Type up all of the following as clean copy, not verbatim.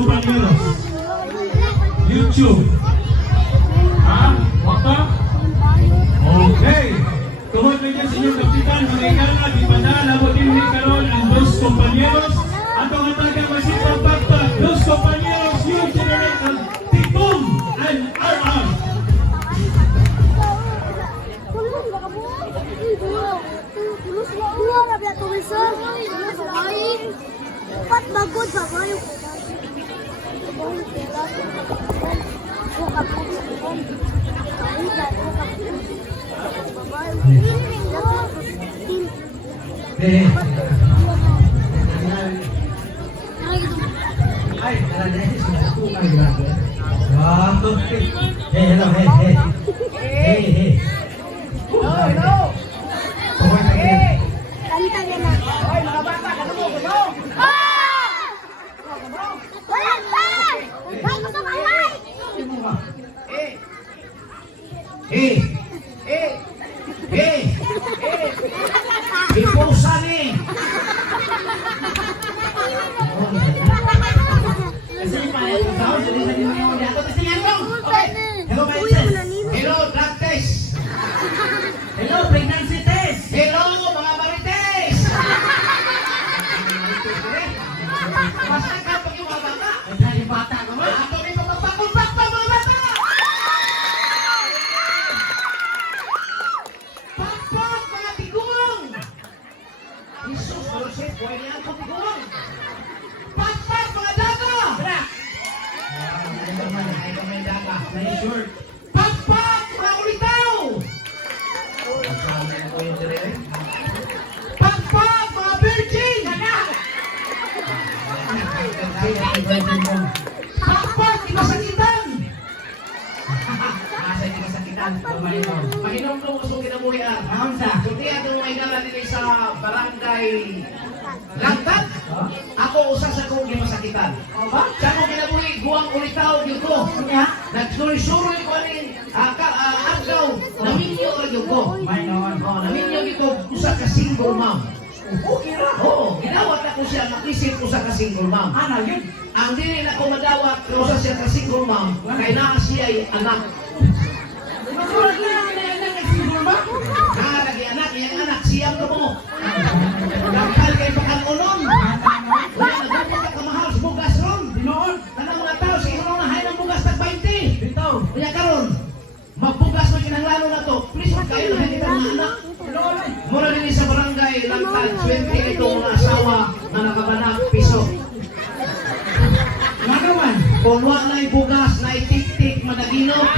compañeros. YouTube. Ha? Wapa? Okay. Tungod na dyan sa inyong kapitan, mga igala, di pa na, labot din ni Karol ang dos compañeros. At ang ataga masipang pagpa, dos compañeros, new generation, Tikum and RR. Pat bagod ba kayo? Ay, hello, hey. Hello. Kanta ka na. Hoy, mga bata, kanunong. Wala pa! Ay, gusto ka lang! Ipusa ni. Kasi pala ikaw, dali sa inyo yung dito. Kasi yan lang. Okay. Hello, princess. Hello, drug test. Hello, pregnancy test. Hello, mga marites. Basta ka pag yung mga bata. Ay, yung bata ka ba? Ako may pagpapakulpak pa mga bata. Pakpak, mga tigong. Jesus, Joseph, buhay niya ang tigong. Pakpak, mga daga. Bra. Ay, kamay daga. May short. Pakpak, mga ulitaw. Pakpak, mga virgin. Pakpak, ipasakitan. Nasa ipasakitan. Panginoon ko gusto kinabuhi ang Hamza. Kundi ato ay dala nila sa barangay Langkat. Ako usa sa kong gimasakitan. Sa kong kinabuhi, guwang ulitaw yun ko. Nagsuloy-suloy ko anin agaw. Naminyo ka yun ko. Naminyo yun ko usa ka single mom. Oo, ginawat ako siya makisip usa ka single mom. Ano yun? Ang dili na ko madawat usa siya ka single mom kay naa siya ay anak. Lagi anak, yung anak siyang ka mo. Nagkal kay pakanulon. Kaya nagpapag ka kamahal sa bugas ron. Tanang mga tao, siguro na hay ng bugas na 20. Kaya karon, magbugas mo kinanglalo na to. Please, huwag kayo na kita mga anak. Mura rin sa barangay, Langtad, 20 itong asawa na nakabanak piso. Nga naman, kung wala na'y bugas, na'y tik-tik, madaginot.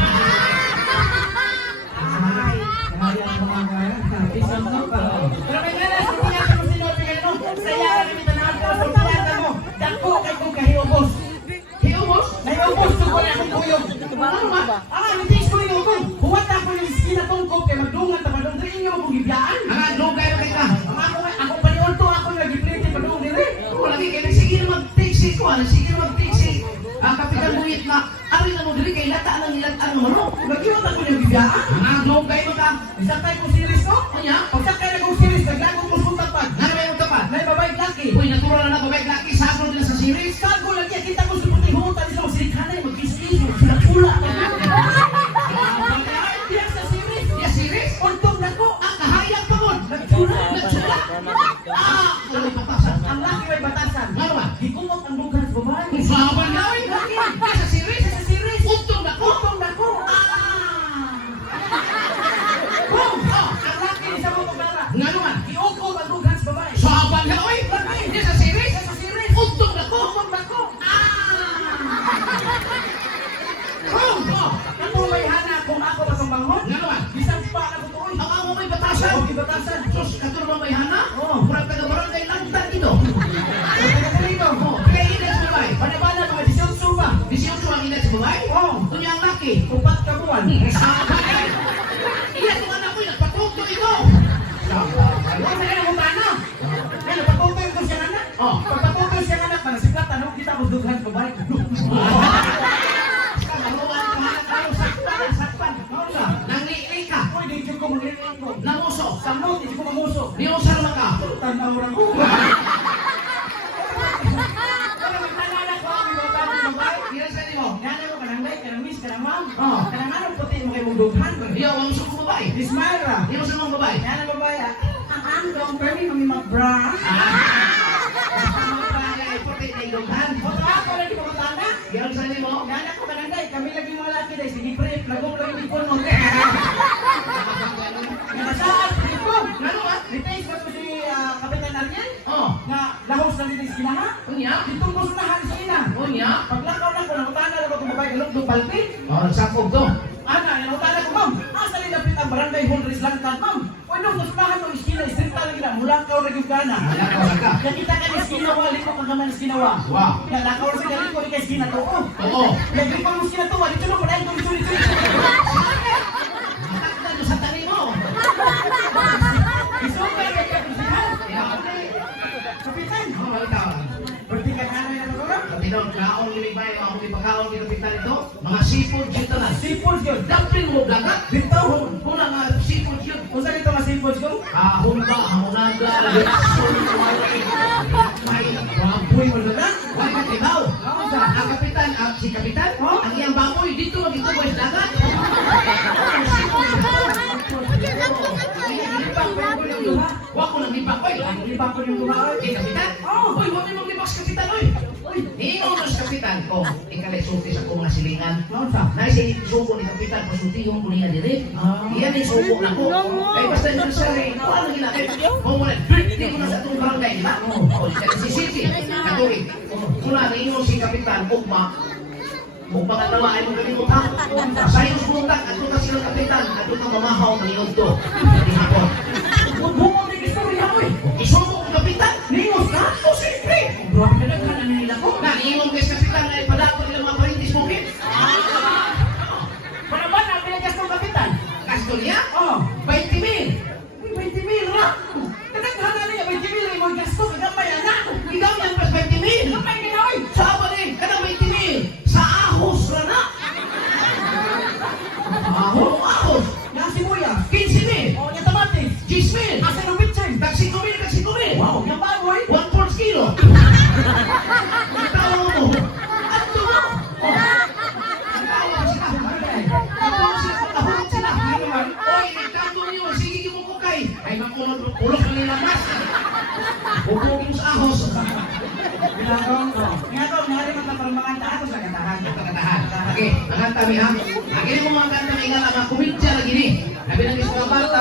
Pero may ganas, kung wala ka kung sinobi kayo, saya ka kami tanahan ko, kung wala mo, dako kay kong kahiubos. Hiubos? Nahiubos, so wala akong kuyog. Ano ba? Hindi ko rin ako. Huwag ako yung iskina kong kong, kaya magdungan, tapadong rin niyo akong gibiyaan. Doon kayo kita. Ako paniunto, ako nag-iplete, padung nila. Lagi kayo, sige na mag-tiksi ko, sige na mag-tiksi. Ang kapitan mo na, arin na mo dili, kay lataan ng ilang mo. Nag-iwat ako yung gibiyaan. Doon kayo maka. Isang tayo kong series ko? Kanya? Pagsak kayo na kong series, naglagong mo kong tapad. Naramay mo tapad? May babae laki. Uy, natural na babae laki, sago nila sa series. Sago lagi, kita ko sa puting hutan, isang silikanay, mag-kiss-kiss, sila-pula. Diyan sa series. Diyan series? Untong na ko, kahayang pagod. Nagtsula. May batasan. Ang laki may batasan. Nga naman? Hikumot ang lugar sa babae. Usapan na rin. Sa series? Sa series. Untong na ko. Untong na ko. Ang laki ni sa mga pagdara. Nga naman? Hiukot ang lugar sa babae. Usapan na rin. Diyan sa series? Sa series. Untong na ko. Untong na ko. Ano may hana kung ako masambangon? Nga naman? Isang pa na kutuon. Ang ako may batasan. Okay, batasan. Sus, katulad ba may hana? Oo. Murag taga-barangay Langtad dito. Taga-dito. Kaya ingat sa babae. Panabala mga 18 ba? 18 ang ingat sa babae? Oo. Tunya ang laki. Tupat ka buwan. Sabay. Ingat yung anak ko, nagpatuto ito. Huwag na kayo mutana. Kaya nagpatuto ito siya anak. Oo. Pagpatuto siya anak, manasiplat, ano? Kita mo dughan sa babae. Nangli-li ka. Uy, di ko mag-li-li ko. Namuso. Samot, di ko mamuso. Di ko sarama ka. Tanda orang ko. Pero magtanala ko ang ibabaw. mo kayo mugdughan. Iya, wala sa mga babae. Miss Myra. Iya, sa mga babae. Yan ang babae. Ang andong, pero may mamimag-bra. Ang mga babae ay puti na ilonghan. Oto ako na di pamatanda. Yan sa mo. Yan ako kananday. Kami lagi mga laki dahil. Sige, pre. Lagong ko yung ipon mo. Nasaan? Ipon. Ano ba? Retails ba ito si Kapitan Ariel? Oh, Nga lahos na dito sa kinaha? unya. Ditong gustunahan sa ina. Unya. Paglakaw na ko, nakutana na ko babae galok do palpi. Oh, sakop to. Ana, nakutana ko, ma'am. Asa ni dapit ang barangay hall Rislangtan, ma'am. O nung gustunahan ng iskina, istrita lang gina. Mulakaw na yung gana. Lakaw ka. Nakita ka ni iskina wa, liko ka naman iskina wa. Wow. Nalakaw na sa galing ko ni iskina to. Oh. Oo. Lagi pa mo iskina to, wa. Dito na ko dahil tuloy. Mataktan mo sa tali mo. Isuka ka kapitan. Kapitan. Oh, malitaw. Bertingkat ano yung nagagawa? Kapitaw, kaon ni Bay, ako ni pagkaon ni kapitan ito. Mga seafood dito na. Sipos yun. Dumpling mo dagat. Bitaw ho. Kuna nga seafood yun. Kung saan ito mga sipos ko? Humba, hamonada, lechon, may Baboy mo na lang. wala ka tibaw. Ako sa. Ang kapitan, si kapitan, Oh? ang iyang baboy dito boy dagat. Lipak ko yung duha. Wa ko nang lipak oy. Lipak ko yung duha. Eh kapitan? Oh. Oy, wa mo lipak sa kapitan oy. Oy, ningon mas kapitan ko. Ikalay sulti sa kong mga silingan. Ano sa? Na siya suko ni kapitan pasultihon ko niya dire. Iyan ay suko na ko. Ay basta yung sari, wala na ginakit. Kung wala, hindi ko na sa itong barangay, di ba? O, si City, katuloy. Mula na inyo si kapitan, ugma. Kung pangalawa ay mong kalimutan. Sa iyong buntag, at ito silang kapitan, at ito mamahaw ng iyong to. Di hapon. Bukong din istorya ko eh. Isuko ko kapitan. Ningos ka? O, siyempre. Grabe ka na nila ko. Na, ingon kay kapitan ay padapon nila mga parintis bukit. Para ba na pinagas ng kapitan? Gasto niya? Oh. 20,000. Uy, 20,000 ra. Kadaghan na niya 20,000 ay mo gasto kagamay ana. Ikaw niyan pas 20,000. Gamay ni oy. Sa aba rin, kanang 20,000. Sa ahos ra na. Ahos. Nga sibuyas. 15,000. Oh, nya tamatis. 10,000. Asa ng bitchin? Tag 5,000. Wow, yang baboy. 1/4 kilo. Tawa mo. Ato mo. Tawa sila. Tawa sila. Tahulog sila. Oy, nagtanto niyo. Sige mo ko kay. Ay, makulog ka nila mas. Bubugin sa ahos. Bilangong ko. Nga ko, nga rin magpaparambangan ta ako sa katahan. Katahan. Okay, ang kami ha. Kini mo mga kanta may nga mga kumidya lagi ni. Sabi ng mga bata,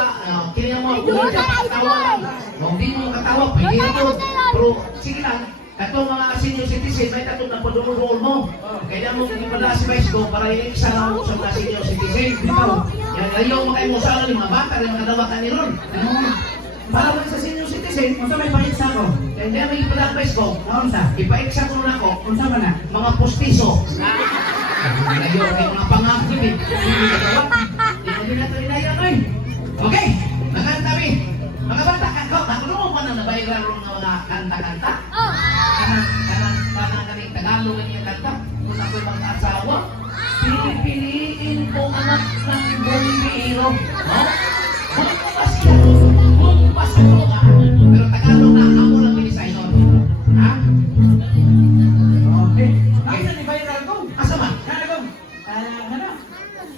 kini mo kumidya katawa lang. Kung di mo katawa, pwede ito. Pero sige lang, katong mga senior citizen, may tatong na padulong mo. Kaya mo ipadala si Vice Go para iniksa na mo sa mga senior citizen. Ikaw, yan ayaw mo kayo mo sa mga bata na makadawatan ni Ron. Para mo sa senior citizen, Unsa may pahit sa ako? hindi mo ipadala Vice Go. Naon sa? Ipaiksa ko na ako, Unsa man na? mga postiso. Ngayon, may mga pangakit. Hindi na ito inayan, oy. Okay, nakan kami. Mga bata, nakulungan mo na nabayaran ng mga kanta-kanta. Kanang kaning Tagalog ang iyong kanta. Kung ako'y mga asawa, pipiliin ko anak ng bombero. Bumpas ako ka. Pero Tagalog na, ako lang binisay nun. Ha? Okay. Nakita ni Viral ko. Asa man? Kana ko. Ano?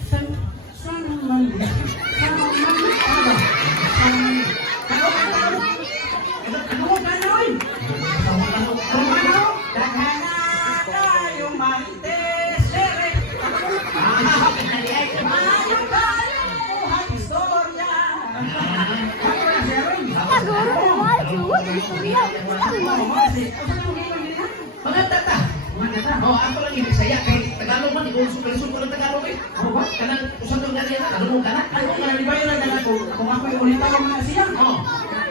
San man. Ano mo kana oy? Romano, daghana kayong marites, sere. Mayo kayo buhat istorya. Mga tata. Oh, ako lang yung Bisaya. Kaya Tagalog man, igulusog ko ng Tagalog eh. Kanang usap ng ganyan, Tagalog ka na. Ay, kung nalibayan lang na ako, kung ako'y ulitaw ang mga siya. Oh,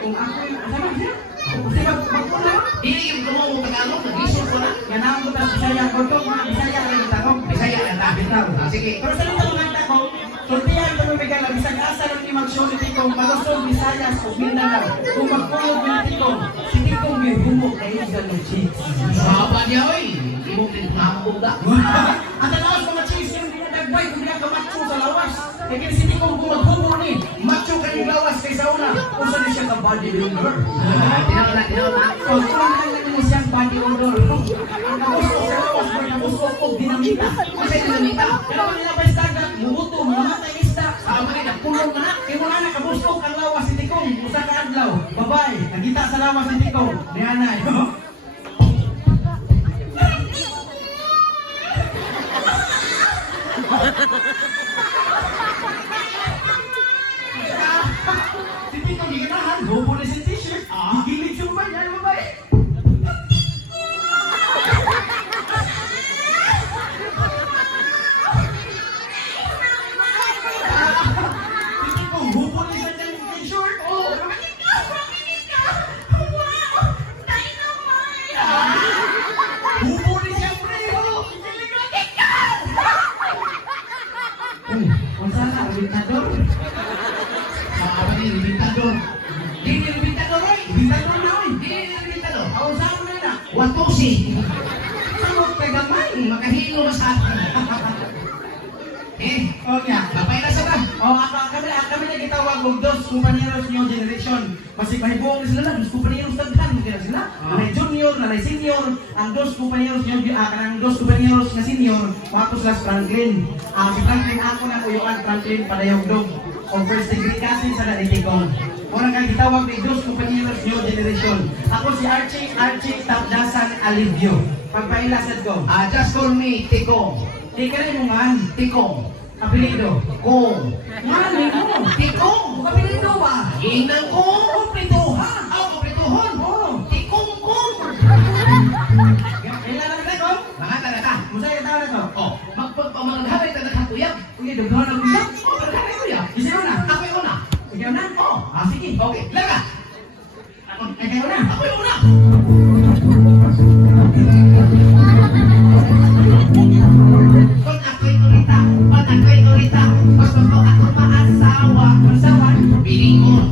Kung ako'y, asama siya? Kasi magpuna. hindi yung gumawa ng Tagalog, nag-isog ko na. Ganaan ko na Bisaya ko to, mga Bisaya rin ito ako. Bisaya na tapit na. Sige. Pero sa nito mga ko, sortihan ito may bigay lang, isang asa rin yung mag-show ni Tikong, malusog Bisayas o Mindanao. Kung magpulog ni Tikong, si Tikong may humog kayo sa chicks. Saba niya, oy. Hindi mo pinagmamagda. Ang tanawas mga chicks yung dinadagbay kung hindi ka macho sa lawas. Kaya kaya si Tikong kung maghumo ni, macho kayong lawas kaysa una, kung saan siya ka bodybuilder. Tinawala. Kung saan lang mo siyang bodybuilder. Ang nagusto sa lawas, may nagusto ko dinamita. Kasi dinamita. Kaya pag nila pa yung standard, mubuto, mamatay Si Tito di ganahan, hubo na si t-shirt. Gigilig siya ba yan, babae? Tito ko, hubo na siya ng t-shirt. Oh, hubo na siya, pre. Oh, Kung saan na, libintador? Apa ni libintador? Di libintador, oy! Bintador na, oy. Di libintador. Ako saan mo na na? Watusi. Samot kay gamay. Makahilo na sa akin. O niya. Babay na sa ba? Kami na gitawag og dos compañeros new generation. Kasi mahibuong sila na, dos compañeros taghan kaya sila. Nanay junior, nanay senior, ang dos compañeros new kanang dos compañeros na senior, wato sila si Franklin. Si Franklin ako na uyuan Franklin padayog dog. O first degree kasi sa Nanitikong. Muna kang gitawag ni dos compañeros new generation. Ako si Archie Tapdasan Alivio. Pagpailasad ko. Just call me Tikong. Di ka rin mo man, Tikong. apelido. Kong. Mani mo. Tikong. Apelido ba? Inang kong. Kumpletuhan. Kumpletuhon. Oo. Tikong kong. Kailan lang tayo? Mga talaga. Musaya tao na to. Oh, magpagpamalaghabay ka na katuyag. Sige, dughan na gusto. Oh, malaghabay ko yan. Isa na. Ako yung una. Ikaw na? Oh, Sige. okay. Laga. Ikaw na. Ako yung una. Kung ako'y urita, gusto ko ako maasawa. Pilingon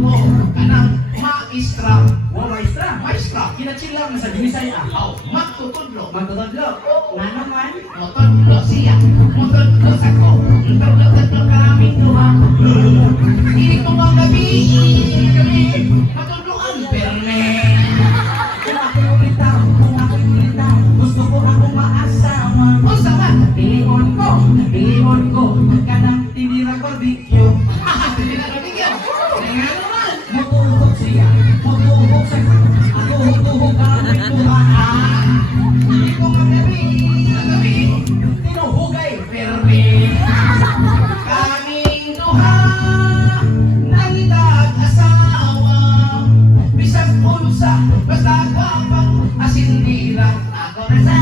ko, kanang maestra. Wow, maestra. Maestra, Kinachill lang na sa Binisay ah. oh, magtutudlo. Magtutodlo. Nga naman. Mutudlo siya, mutudlo ako, mutudlo kaming duha. Hindi ko ang gabi, matudloan, perme. Kung ako'y ulita, gusto ko ako maasawa. O sama, Pilingon ko, kanang tinira ko bikyo. hindi na nabigyan. Nga naman. Mutuhog siya, mutuhog sa ako, mutuhog kami tuha. Hindi ko ang gabi, Tinuhugay, perme. Kaming duha, nangitag asawa. Bisag pulsa, basta gwapang asindira. Ako na sa